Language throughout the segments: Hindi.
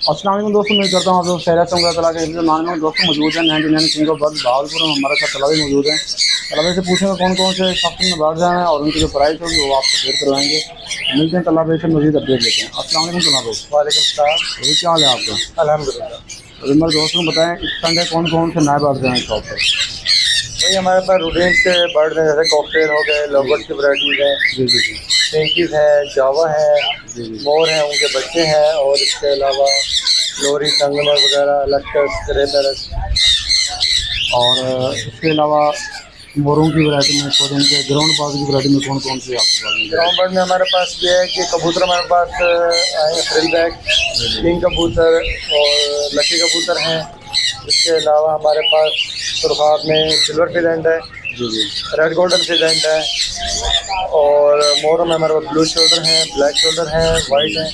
अस्सलाम वालेकुम दोस्तों, मैं करता हूँ आप लोग खैरियत से तला के मान दोस्तों मौजूद है 99 किंग ऑफ बर्ड भावलपुर में। हमारे साथ तलावी मौजूद है। तलाबे से पूछेंगे कौन कौन से शॉपिंग में बढ़ जाए और उनकी जो प्राइस होगी वो आपको शेयर करवाएंगे। मिलते हैं तलाबे से मजीद अपडेट लेते हैं। अस्सलाम वालेकुम तलाबे। वालेकुम सलाम। अभी क्या हाल है आपका? अल्हम्दुलिल्लाह। अभी मेरे दोस्तों को बताएं इस संडे कौन कौन से नए बर्ड हैं शॉप पर? भाई हमारे पास रूडेंट के बर्ड हैं, जैसे कॉकटेल हो गए, लवबर्ड की वैराइटीज़ हैं, जी जी जी पिंकीज़ हैं, जावा है, जी जी। मोर हैं, उनके बच्चे हैं, और इसके अलावा लोरी, संगमर वगैरह, लक्टस, रेबरस। और इसके अलावा मोरों की वैरायटी में कौन के ग्राउंड बाज की वैरायटी में कौन कौन सी आपके पास में? ग्राउंड बर्ड में हमारे पास ये है कि कबूतर हमारे पास आए फ्रिल बैक, किंग कबूतर और लकी कबूतर हैं। इसके अलावा हमारे पास सुरखाब में सिल्वर फिजेंट है, जी जी। रेड गोल्डन फिजेंट है, और मोर में हमारे पास ब्लू शोल्डर हैं, ब्लैक शोल्डर हैं, वाइट हैं,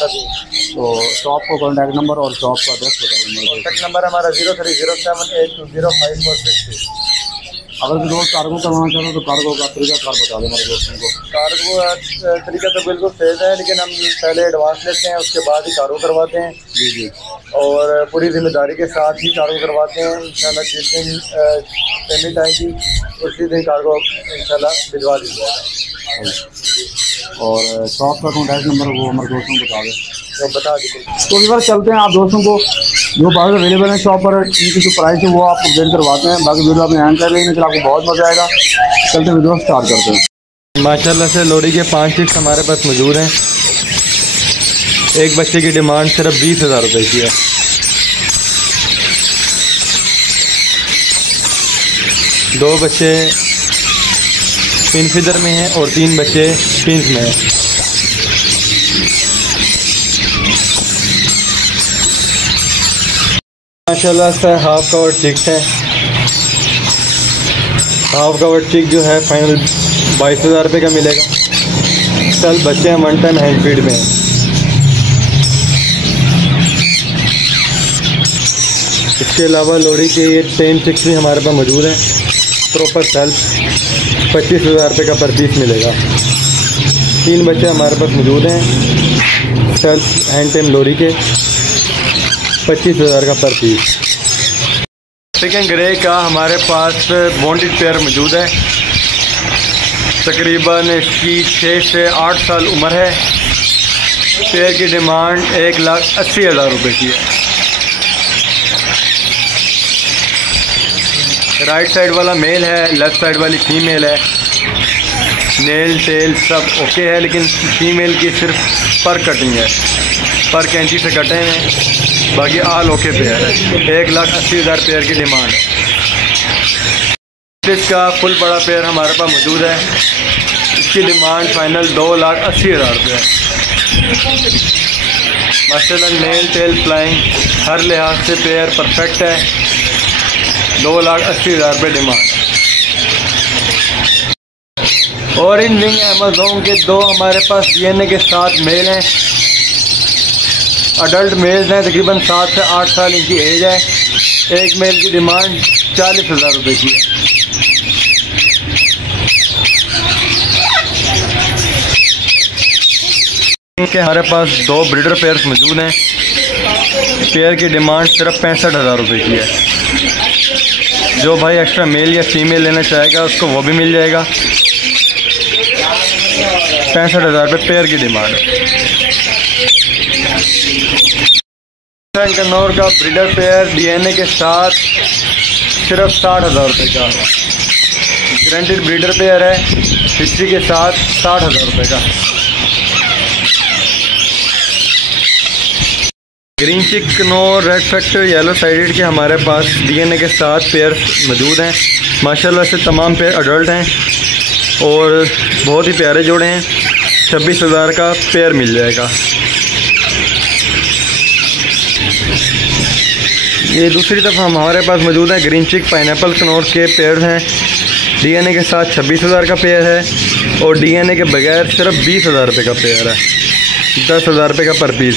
सभी। तो शॉप को कॉन्टैक्ट नंबर और शॉप का एड्रेस बताइए। कॉन्टैक्ट नंबर हमारा 0307820546। अगर भी दोस्त कार्गो करवाना चाहो तो कार्गो का तरीका कार बता दें हमारे दोस्तों को। कार्गो तरीका तो बिल्कुल तेज है, लेकिन हम पहले एडवांस लेते हैं, उसके बाद ही कार्गो करवाते हैं। जी जी। और पूरी जिम्मेदारी के साथ ही कार्गो करवाते हैं। इंशाल्लाह जिस दिन पेमेंट आएगी उसी दिन कार्गो इंशाल्लाह भिजवा दी जाएगा। और शॉप का कॉन्टैक्ट नंबर वो हमारे दोस्तों को बता दें। तो बता दीजिए। तो इस बार चलते हैं आप दोस्तों को जो बर्ड अवेलेबल है शॉप पर, इनकी जो प्राइस है वो आप अपडेट करवाते हैं। बाकी वीडियो आपने एंड कर लेंगे, लेकिन आपको बहुत मज़ा आएगा। चलते हैं वीडियो स्टार्ट करते हैं। माशाल्लाह से लोरी के 5 चिक्स हमारे पास मौजूद हैं। एक बच्चे की डिमांड सिर्फ 20,000 रुपये की है। दो बच्चे पिन फिदर में हैं और 3 बच्चे पिंस में हैं। माशाल्लाह से हाफ कवर चिक्स हैं। हाफ कवर चिक जो है फाइनल 22,000 रुपये का मिलेगा। कल बच्चे हैं 1 टाइम हैंड फीड में हैं। इसके अलावा लोरी के ये 10 चिक्स भी हमारे पास मौजूद हैं। प्रॉपर सेल्फ 25,000 रुपये का पर पीस मिलेगा। 3 बच्चे हमारे पास मौजूद हैं सेल्फ हैंड टेम लोरी के, 25,000 का पर पीस। चिकन ग्रे का हमारे पास बॉन्डेड पेयर मौजूद है। तकरीबन इसकी 6 से 8 साल उम्र है। पेयर की डिमांड 1,80,000 रुपये की है। राइट साइड वाला मेल है, लेफ़्ट साइड वाली फीमेल है। नेल टेल सब ओके है, लेकिन फीमेल की सिर्फ पर कटिंग है, पर कैंची से कटे हैं। बाकी आल ओके पेयर है। 1,80,000 पेयर की डिमांड है। इसका फुल बड़ा पेयर हमारे पास मौजूद है। इसकी डिमांड फाइनल 2,80,000 रुपये है। माशाल्लाह नेल टेल फ्लाइंग हर लिहाज से पेयर परफेक्ट है। 2,80,000 रुपये डिमांड। और इन विंग अमेज़ोन के 2 हमारे पास DNA के साथ मेल हैं। अडल्ट मेल्स हैं, तकरीबन 7 से 8 साल इनकी एज है। एक मेल की डिमांड 40,000 रुपये की है। इनके हमारे पास 2 ब्रीडर पेयर्स मौजूद हैं। पेयर की डिमांड सिर्फ 65,000 रुपये की है। जो भाई एक्स्ट्रा मेल या फीमेल लेना चाहेगा उसको वो भी मिल जाएगा। 65,000 रुपये पेयर की डिमांड है। कन्नौर का ब्रीडर पेयर DNA के साथ सिर्फ 60,000 रुपये का। गारंटेड ब्रीडर पेयर है, हिस्ट्री के साथ 60,000 रुपये का। ग्रीन चिक कन्नौर रेड फैक्टर येलो साइडेड के हमारे पास DNA के साथ पेयर मौजूद हैं। माशाल्लाह से तमाम पेयर अडल्ट हैं और बहुत ही प्यारे जोड़े हैं। 26,000 का पेयर मिल जाएगा। ये दूसरी तरफ हमारे पास मौजूद है ग्रीन चिक पाइनएप्पल कन्नौर के पेयर हैं। DNA के साथ 26,000 का पेयर है और DNA के बगैर सिर्फ 20,000 रुपये का पेयर है। 10,000 रुपये का पर पीस।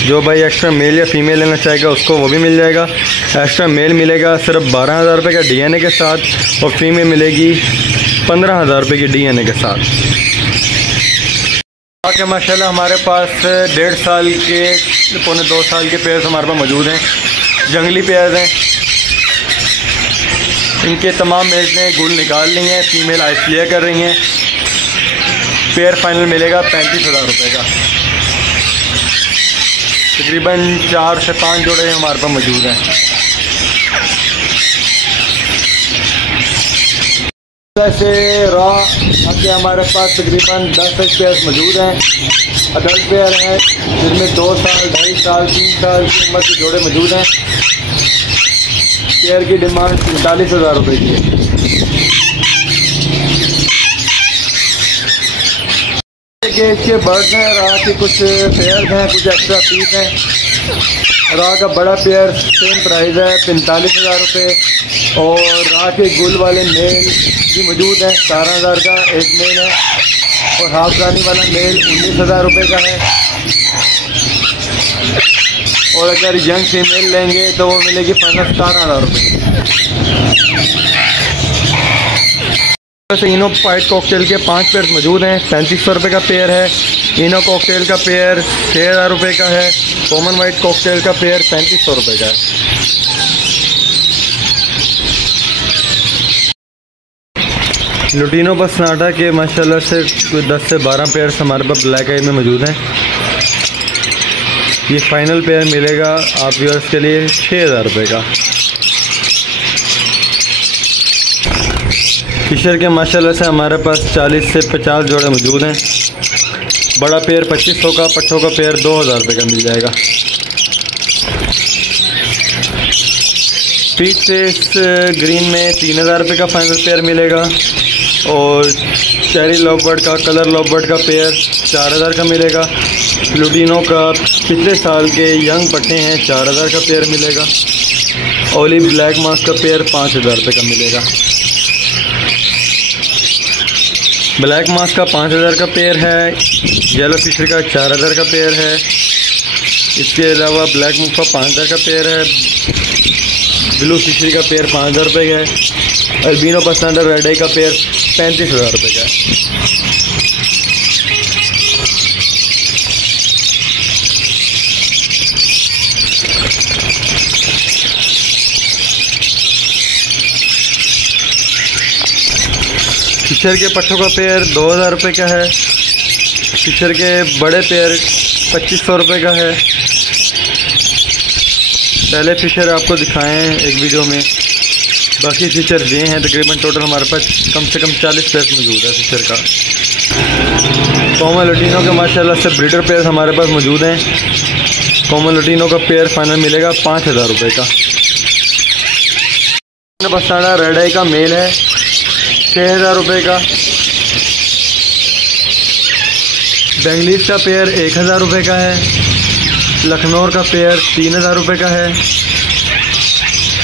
जो भाई एक्स्ट्रा मेल या फीमेल लेना चाहेगा उसको वो भी मिल जाएगा। एक्स्ट्रा मेल मिलेगा सिर्फ 12,000 रुपये का DNA के साथ और फीमेल मिलेगी 15,000 रुपये की DNA के साथ। बाकी माशाल्लाह हमारे पास 1.5 साल के पौने 2 साल के पेयर हमारे पास मौजूद हैं, जंगली पेयर हैं। इनके तमाम मेल्स ने गुल निकाल ली हैं, फीमेल आइसलिया कर रही हैं। पेयर फाइनल मिलेगा 35,000 रुपये का। तकरीबन 4 से 5 जोड़े हमारे पास मौजूद हैं। ऐसे रॉ आगे हमारे पास तकरीबन 10 पेयर मौजूद हैं। अडल्ट पेयर हैं जिसमें 2 साल, 2.5 साल, 3 साल की उम्र के जोड़े मौजूद हैं। पेयर की डिमांड 45,000 रुपये की है। के बर्ड्स हैं, रॉ के कुछ पेयर हैं, कुछ एक्स्ट्रा पीस हैं। रॉ का बड़ा पेयर सेम प्राइस है 45,000 रुपये और रॉ के गुल वाले मेल भी मौजूद हैं 17,000 का एक मेल है और हाफ रानी वाला मेल 19,000 रुपये का है। और अगर यंग फीमेल लेंगे तो वो मिलेगी 17,000 रुपये। इनो वाइट कॉकटेल के 5 पेयर मौजूद हैं, 3500 रुपये का पेयर है। इनो कॉकटेल का पेयर 6,000 रुपये का है। कॉमन वाइट कॉकटेल का पेयर 3500 रुपये का है। लुटिनो बसनाटा के माशाल्लाह से 10 से 12 पेयर हमारे पास ब्लैक आई में मौजूद हैं। ये फाइनल पेयर मिलेगा आप व्यूअर्स के लिए 6,000 रुपये का। फिशर के माशाल्लाह से हमारे पास 40 से 50 जोड़े मौजूद हैं। बड़ा पेयर 2500 का, पट्ठों का पेयर 2,000 रुपये का मिल जाएगा। पीच से इस ग्रीन में 3,000 रुपये का फाइनल पेयर मिलेगा और चेरी लॉबबर्ड का, कलर लॉबबर्ड का पेयर 4,000 का मिलेगा। लुटिनो का पिछले साल के यंग पट्टे हैं 4,000 का पेयर मिलेगा। ओलिव ब्लैक मास्क का पेयर 5,000 रुपये का मिलेगा। ब्लैक मास्क का 5,000 का पेयर है। येलो फिशर का 4,000 का पेयर है। इसके अलावा ब्लैक मुफ का 5,000 का पेयर है। ब्लू फिशरी का पेयर 5,000 रुपये का है। अल्बिनो बसनाटा रेड आई का पेयर 35,000 रुपये का है। फिशर के पट्ठों का पेयर 2,000 रुपये का है। फिशर के बड़े पेयर 2,500 रुपये का है। पहले फिशर आपको दिखाएं एक वीडियो में, बाकी फिशर ये हैं। तकरीबन टोटल हमारे पास कम से कम 40 पेयर मौजूद है फिशर का। कॉमन लुटिनो के माशाल्लाह से ब्रीडर पेयर हमारे पास मौजूद हैं। कॉमन लुटिनो का पेयर फाइनल मिलेगा 5,000 रुपये का। बसनाटा रेड आई का मेल है 6,000 रुपये का। बेंगलीज का पेयर 1,000 रुपये का है। लखनऊ का पेयर 3,000 रुपये का है।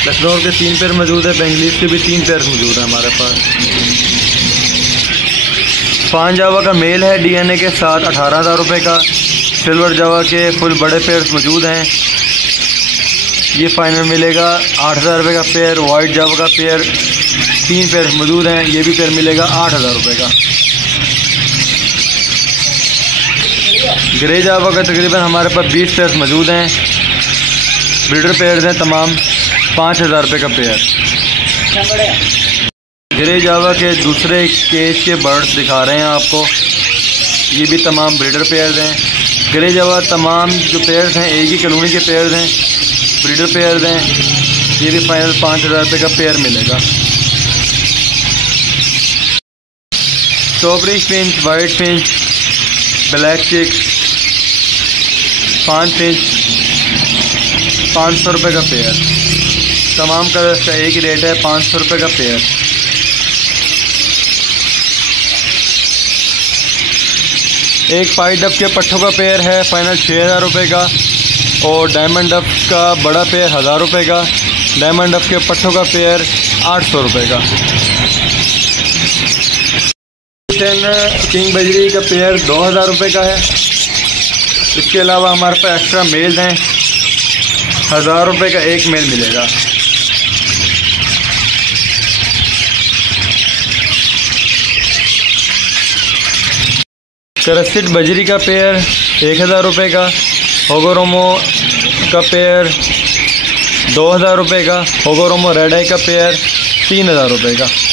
लखनऊ के 3 पेयर मौजूद है। बेंगलीज के भी 3 पेयर मौजूद है हमारे पास। पान जावा का मेल है DNA के साथ 18,000 रुपये का। सिल्वर जावा के फुल बड़े पेयर मौजूद हैं। ये फाइनल मिलेगा 8,000 रुपये का पेयर। वाइट जावा का पेयर 3 पेयर मौजूद हैं। ये भी पेयर मिलेगा 8,000 रुपये का। ग्रे जावा का तकरीबन हमारे पास 20 पेयर मौजूद हैं। ब्रीडर पेयर्स हैं तमाम 5,000 रुपये का पेयर। ग्रे जावा के दूसरे केज के बर्ड्स दिखा रहे हैं आपको। ये भी तमाम ब्रीडर पेयर्स हैं। ग्रे जावा तमाम जो पेयर्स हैं एक ही कॉलोनी के पेयर्स हैं, ब्रीडर पेयर्स हैं। ये भी फाइनल 5,000 रुपये का पेयर मिलेगा। Strawberry Finch, white Finch, black चिक, पान फिंच 500 रुपये का पेयर। तमाम कलर्स का एक ही रेट है 500 रुपये का पेयर। एक पाई डब के पट्ठों का पेयर है फाइनल 6,000 रुपये का और डायमंड डब का बड़ा पेयर 1,000 रुपये का। डायमंड डब के पट्ठों का पेयर 800 रुपये का। किंग बजरी का पेयर 2,000 रुपये का है। इसके अलावा हमारे पास एक्स्ट्रा मेल हैं 1,000 रुपये का एक मेल मिलेगा। करसिट बजरी का पेयर 1000 रुपये का, होगोरोमो का पेयर 2000 रुपये का, होगोरोमो रेड आई का पेयर 3000 रुपये का।